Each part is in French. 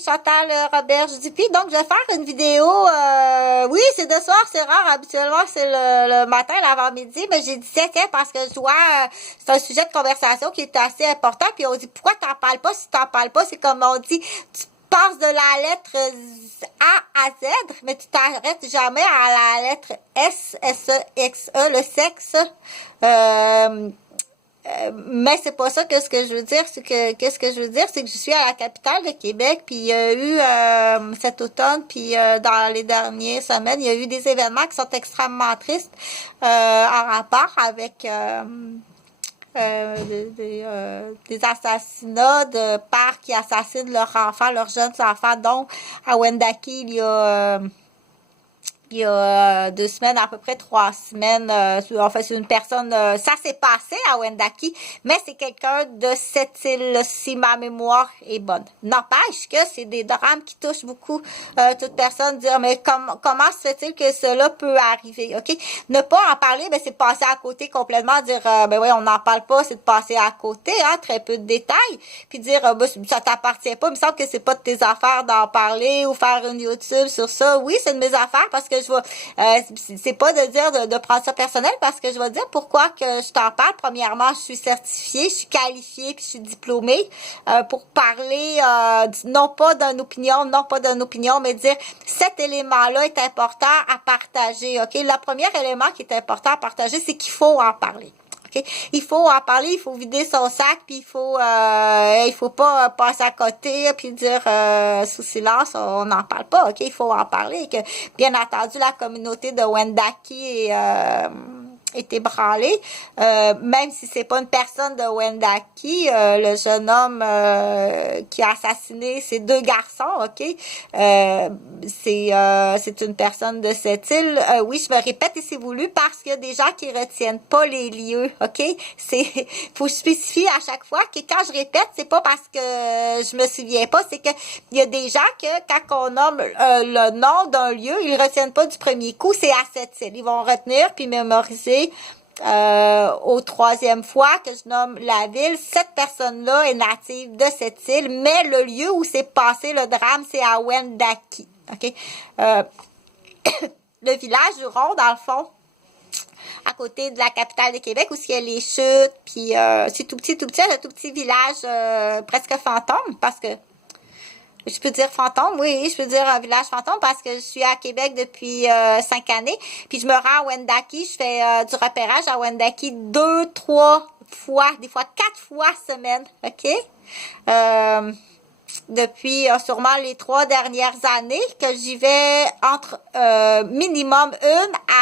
c'est Chantal Robert. Je dis, puis donc, je vais faire une vidéo. Oui, c'est de soir, c'est rare. Habituellement, c'est le matin, l'avant-midi. Mais j'ai dit, tiens, parce que je dois... c'est un sujet de conversation qui est assez important. Puis on dit, pourquoi t'en parles pas? Si t'en parles pas, c'est comme on dit, tu passes de la lettre A à Z, mais tu t'arrêtes jamais à la lettre S, S-E-X-E, le sexe. Mais c'est pas ça que ce que je veux dire, c'est que qu'est-ce que je veux dire, c'est que je suis à la capitale de Québec, puis il y a eu cet automne, puis dans les dernières semaines, il y a eu des événements qui sont extrêmement tristes en rapport avec des assassinats de pères qui assassinent leurs enfants, leurs jeunes enfants. Donc, à Wendake, il y a 2 semaines, à peu près 3 semaines, en fait, c'est une personne, ça s'est passé à Wendake, mais c'est quelqu'un de cette île, si ma mémoire est bonne. N'empêche que c'est des drames qui touchent beaucoup toute personne, dire, mais comment se fait-il que cela peut arriver, ok? Ne pas en parler, ben, c'est de passer à côté complètement, dire, ben oui, on n'en parle pas, c'est de passer à côté, hein, très peu de détails, puis dire, ben, ça t'appartient pas, il me semble que c'est pas de tes affaires d'en parler ou faire une YouTube sur ça. Oui, c'est de mes affaires parce que je vais, c'est pas de dire de prendre ça personnel parce que je vais dire pourquoi que je t'en parle. Premièrement, je suis certifiée, je suis qualifiée puis je suis diplômée pour parler non pas d'une opinion, mais dire cet élément-là est important à partager. Ok, le premier élément qui est important à partager, c'est qu'il faut en parler. Okay? Il faut en parler, il faut vider son sac, puis il faut pas passer à côté, puis dire sous silence, on n'en parle pas, ok? Il faut en parler. Que bien entendu, la communauté de Wendake est ébranlée, même si c'est pas une personne de Wendake, le jeune homme qui a assassiné ces 2 garçons, ok? C'est une personne de cette île. Oui, je me répète et c'est voulu parce qu'il y a des gens qui retiennent pas les lieux, ok? Faut spécifier à chaque fois que quand je répète, c'est pas parce que je me souviens pas, c'est que il y a des gens que quand on nomme le nom d'un lieu, ils retiennent pas du premier coup, c'est à cette île. Ils vont retenir puis mémoriser au 3e fois que je nomme la ville. Cette personne-là est native de cette île, mais le lieu où s'est passé le drame, c'est à Wendake. OK? Le village du Rond, dans le fond, à côté de la capitale de Québec, où il y a les chutes, puis c'est tout petit, un tout petit village presque fantôme, parce que je peux dire fantôme, oui, je peux dire un village fantôme parce que je suis à Québec depuis 5 années. Puis je me rends à Wendake, je fais du repérage à Wendake 2, 3 fois, des fois 4 fois semaine, ok? Depuis sûrement les 3 dernières années que j'y vais entre minimum 1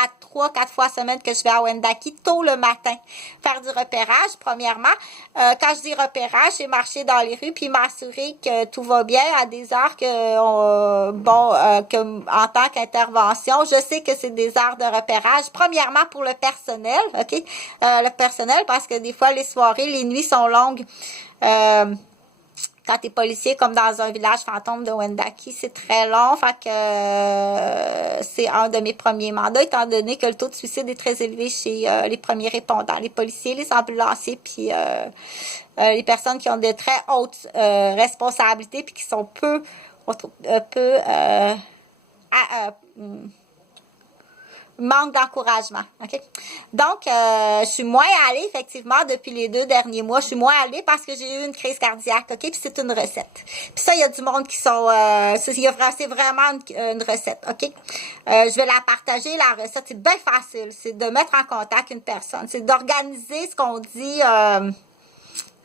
à 3, 4 fois semaine que je vais à Wendake tôt le matin faire du repérage. Premièrement, quand je dis repérage, c'est marcher dans les rues puis m'assurer que tout va bien à des heures que en tant qu'intervention, je sais que c'est des heures de repérage. Premièrement pour le personnel, ok, le personnel parce que des fois les soirées, les nuits sont longues. Quand t'es policier, comme dans un village fantôme de Wendake, c'est très long. Fait que c'est un de mes premiers mandats, étant donné que le taux de suicide est très élevé chez les premiers répondants, les policiers, les ambulanciers, puis les personnes qui ont de très hautes responsabilités, puis qui sont peu manque d'encouragement, ok? Donc, je suis moins allée, effectivement, depuis les 2 derniers mois. Je suis moins allée parce que j'ai eu une crise cardiaque, ok? Puis c'est une recette. Puis ça, il y a du monde qui sont... c'est vraiment une recette, ok? Je vais la partager, la recette. C'est bien facile. C'est de mettre en contact une personne. C'est d'organiser ce qu'on dit...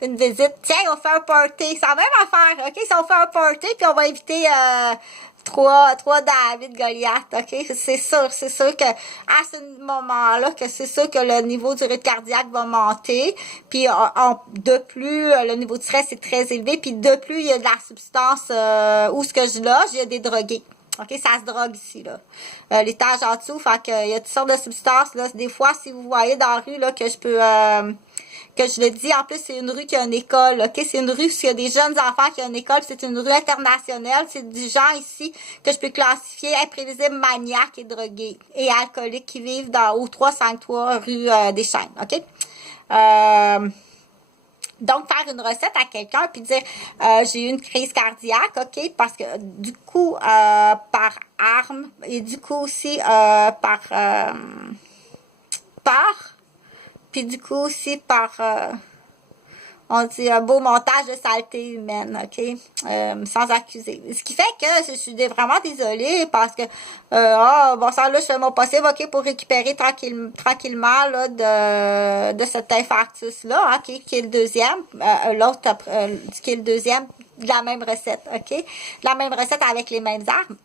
une visite. Tiens, on fait un party. C'est la même affaire, ok? Si on fait un party, puis on va inviter... trois David Goliath, ok? C'est sûr que à ce moment-là, que c'est sûr que le niveau du rythme cardiaque va monter, puis de plus, le niveau de stress est très élevé, puis de plus, il y a de la substance où ce que je loge, il y a des drogués. OK, ça se drogue ici, là. L'étage en dessous, fait que il y a toutes sortes de substances, là. Des fois, si vous voyez dans la rue, là, que je peux... que je le dis, en plus, c'est une rue qui a une école, ok? C'est une rue où il y a des jeunes enfants qui ont une école, c'est une rue internationale, c'est du genre ici que je peux classifier imprévisible, maniaque et drogué et alcoolique qui vivent au 353 rue des Chênes, ok? Donc, faire une recette à quelqu'un puis dire j'ai eu une crise cardiaque, OK? Parce que du coup, par arme et du coup aussi par peur, puis du coup aussi par on dit un beau montage de saleté humaine, OK? Sans accuser. Ce qui fait que je suis vraiment désolée parce que, bon sang, là, je fais mon possible, OK, pour récupérer tranquillement, là, de cet infarctus-là, hein, qui est le deuxième, l'autre, qui est le deuxième de la même recette, OK? De la même recette avec les mêmes armes.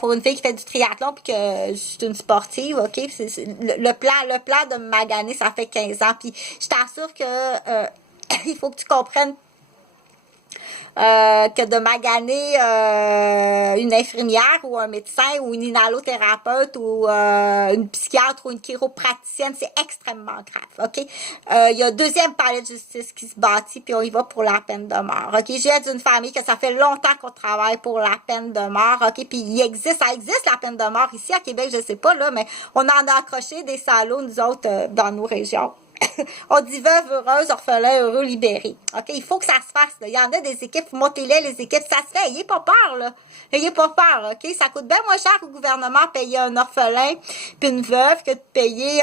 Pour une fille qui fait du triathlon puis que je suis une sportive, OK? Le plan de me maganer, ça fait 15 ans. Puis je t'assure que il faut que tu comprennes que de maganer une infirmière ou un médecin ou une inhalothérapeute ou une psychiatre ou une chiropraticienne, c'est extrêmement grave, OK? Il y a un deuxième palais de justice qui se bâtit, puis on y va pour la peine de mort, OK? Je viens d'une famille que ça fait longtemps qu'on travaille pour la peine de mort, OK? Puis ça existe la peine de mort ici à Québec, je sais pas, là, mais on en a accroché des salauds, nous autres, dans nos régions. On dit veuve heureuse, orphelin heureux, libéré. OK? Il faut que ça se fasse, là. Il y en a des équipes, montez-les, les équipes, ça se fait. Ayez pas peur, là. Ayez pas peur, OK? Ça coûte bien moins cher au gouvernement payer un orphelin puis une veuve que de payer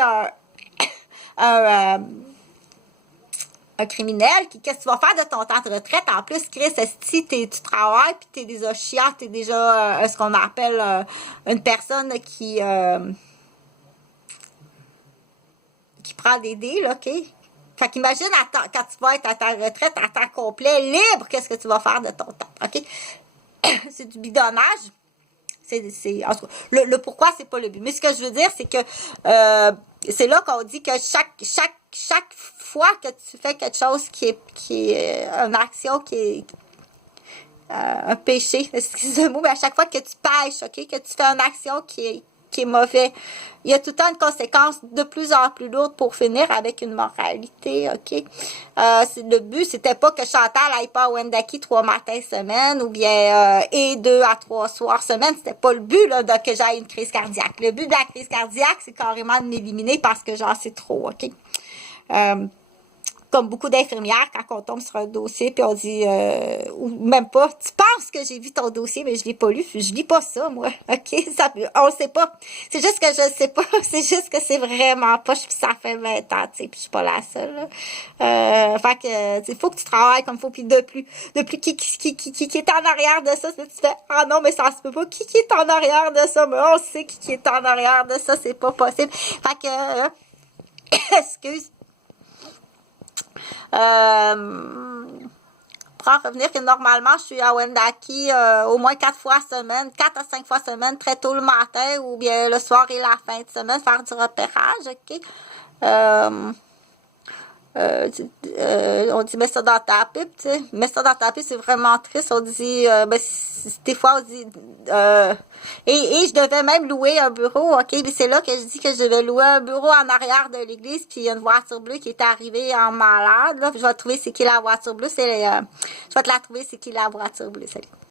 un criminel. Qu'est-ce que tu vas faire de ton temps de retraite? En plus, Chris, si tu travailles puis t'es déjà chiant, t'es déjà ce qu'on appelle une personne qui prend des deals, OK? Fait qu'imagine quand tu vas être à ta retraite à temps complet, libre, qu'est-ce que tu vas faire de ton temps, OK? C'est du bidonnage. En tout cas, le pourquoi, c'est pas le but. Mais ce que je veux dire, c'est que c'est là qu'on dit que chaque fois que tu fais quelque chose qui est une action qui est un péché, excusez-moi, mais à chaque fois que tu pêches, OK, que tu fais une action qui est mauvais. Il y a tout le temps une conséquence de plus en plus lourde pour finir avec une moralité, OK? Le but, c'était pas que Chantal aille pas à Wendake 3 matins semaine ou bien et 2 à 3 soirs semaine. C'était pas le but là, que j'aille une crise cardiaque. Le but de la crise cardiaque, c'est carrément de m'éliminer parce que j'en sais trop, OK? Comme beaucoup d'infirmières, quand on tombe sur un dossier, puis on dit, ou même pas, tu penses que j'ai vu ton dossier, mais je l'ai pas lu, je lis pas ça, moi, OK? On le sait pas. C'est juste que je le sais pas, c'est juste que c'est vraiment pas, puis ça fait 20 ans, tu sais, puis je suis pas la seule, là. Fait que, il faut que tu travailles comme il faut, puis de plus, qui est en arrière de ça, tu fais, ah non, mais ça se peut pas, qui est en arrière de ça, mais on sait qui est en arrière de ça, c'est pas possible. Fait que, excuse. Pour en revenir que normalement, je suis à Wendake au moins 4 fois semaine, 4 à 5 fois semaine, très tôt le matin ou bien le soir et la fin de semaine, faire du repérage, OK? On dit mets ça dans ta pipe, tu sais. Mets ça dans ta pipe, c'est vraiment triste. On dit des fois on dit et je devais même louer un bureau, OK? Mais c'est là que je dis que je devais louer un bureau en arrière de l'église, puis il y a une voiture bleue qui est arrivée en malade. Là, puis je vais trouver c'est qui la voiture bleue. Je vais te la trouver, c'est qui la voiture bleue. Salut.